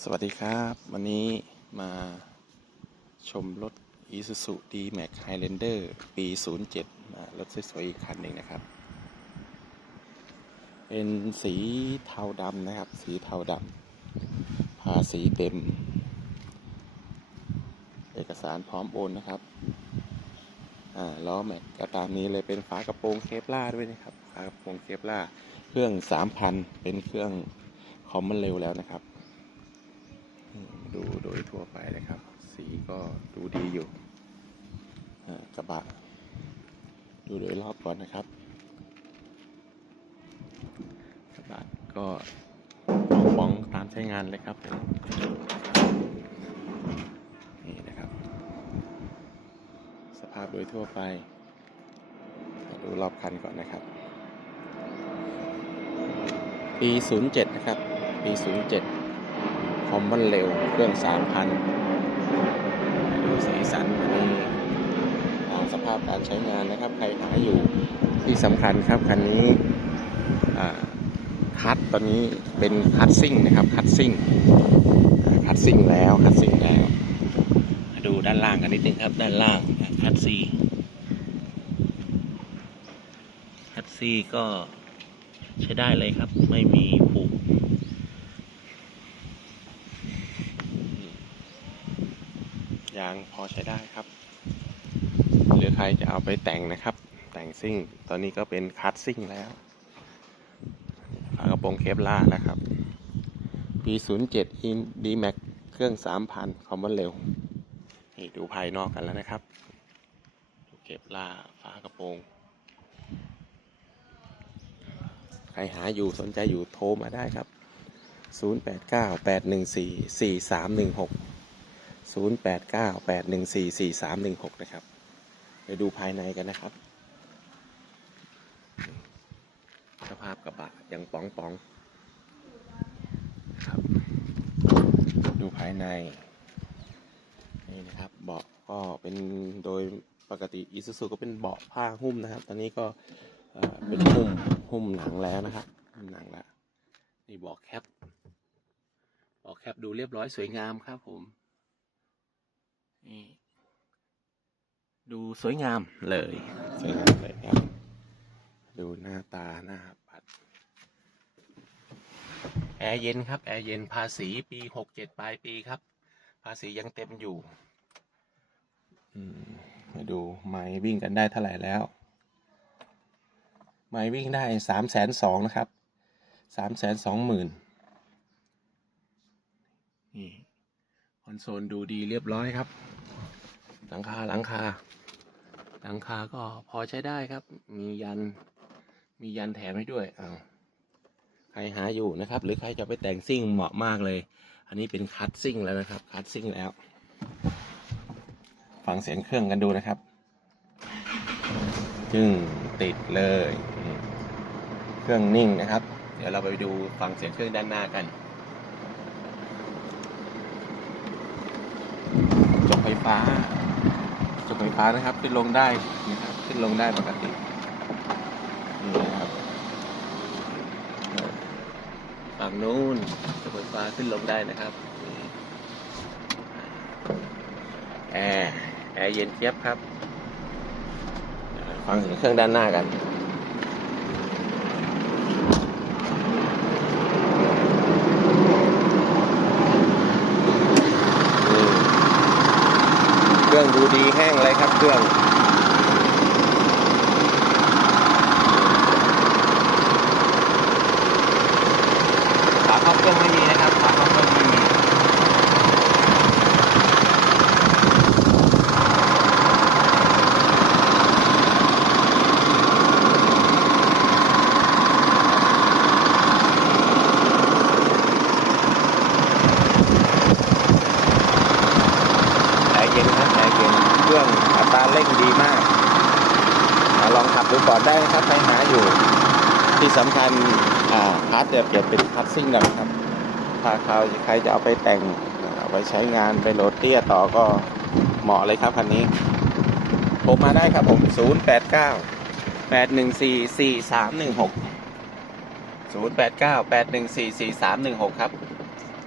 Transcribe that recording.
สวัสดีครับ วันนี้มาชมรถ Isuzu D-Max Highlander ปี 07นะรถสวยๆอีกคันหนึ่งนะครับ เป็นสีเทาดำนะครับ สีเทาดำภาษีเต็ม เอกสารพร้อมโอนนะครับอ่าล้อแม็กก็ตามนี้เลยเป็นฝากระโปรงเคปล่าด้วยนะครับ ฝากระโปรงเคปล่า เครื่อง 3,000 เป็นเครื่องคอมมอนเร็วแล้วนะครับ ดูโดยทั่วไปนะครับ สีก็ดูดีอยู่กระบะ ดูโดยรอบก่อนนะครับ กระบะก็ป้องตามใช้งานเลยครับ นี่นะครับ สภาพโดยทั่วไป ดูรอบคันก่อนนะครับ ปี 07 นะครับ ปี 07 คอมมอนเร็วเครื่อง3,000ดูสีสันอันนี้ตามสภาพการใช้งานนะครับ ใครหาอยู่ที่สำคัญครับคันนี้คัดตอนนี้เป็นคัดซิ่งนะครับคัดซิ่งคัดซิ่งแล้วคัดซิ่งแล้วมาดูด้านล่างกันนิดนึงครับ ด้านล่างคัดซีคัดซีก็ใช้ได้เลยครับ ไม่มีผุ ยางพอใช้ได้ครับ หรือใครจะเอาไปแต่งนะครับ แต่งซิ่ง ตอนนี้ก็เป็นคัสซิ่งแล้วฝากระโปรงเคปล่าแล้วครับ ปี07 in d max เครื่อง 3,000 คอมมอนเร็วนี่ดูภายนอกกันแล้วนะครับดูเคปล่าฝากระโปรง ใครหาอยู่สนใจอยู่โทรมาได้ครับ 089 814 4316 0 8 9 8 1 4 4 3 1 6 นะครับ ไปดูภายในกันนะครับ สภาพกระบะยังป๋องป๋องครับ ดูภายใน นี่นะครับ เบาะก็เป็นโดยปกติอีซูซูก็เป็นเบาะผ้าหุ้มนะครับ ตอนนี้ก็เป็นหุ้มหุ้มหนังแล้วนะครับหุ้มหนังแล้วนี่เบาะแคปเบาะแคปดูเรียบร้อยสวยงามครับผม นี่ดูสวยงามเลยสวยงามเลยครับ ดูหน้าตาหน้าปัด แอร์เย็นครับ แอร์เย็นภาษีปีหกเจ็ดปลายปีครับ ภาษียังเต็มอยู่อืมมาดูไม้วิ่งกันได้เท่าไหร่แล้ว ไม้วิ่งได้สามแสนสองนะครับสามแสนสองหมื่นนี่ คอนโซลดูดีเรียบร้อยครับ หลังคาหลังคา หลังคาก็พอใช้ได้ครับ มียัน มียันแถมให้ด้วยอ้าวใครหาอยู่นะครับ หรือใครจะไปแต่งซิ่งเหมาะมากเลย อันนี้เป็นคัดซิ่งแล้วนะครับ คัดซิ่งแล้ว ฟังเสียงเครื่องกันดูนะครับ จึงติดเลย เครื่องนิ่งนะครับ เดี๋ยวเราไปดูฟังเสียงเครื่องด้านหน้ากัน จกไฟ้าจกไฟฟ้านะครับ ขึ้นลงได้นะครับขึ้นลงได้ปกตินี่นะครับฝั่งนู้นจกไฟฟ้าขึ้นลงได้นะครับแอร์แอร์เย็นเจี๊ยบครับ ฟังเสียงเครื่องด้านหน้ากัน เครื่องดูดีแห้งเลยครับ เครื่องฝาครอบเครื่องไม่มีนะครับฝาครอบเครื่องไม่มี เย็นครับแอร์เย็นเครื่องอัตราเร่งดีมากมาลองขับดูก่อนได้ครับใครหาอยู่ ที่สำคัญอ่าคัสเนี่ยเปลี่ยนเป็นคัสซิ่งนะครับ ถ้าเขาใครจะเอาไปแต่งเอาไปใช้งานไปโหลดเตี้ยต่อก็เหมาะเลยครับคันนี้โทรมาได้ครับผม 0 8 9 8 1 4 4 3 1 6 0 8 9 8 1 4 4 3 1 6 ครับ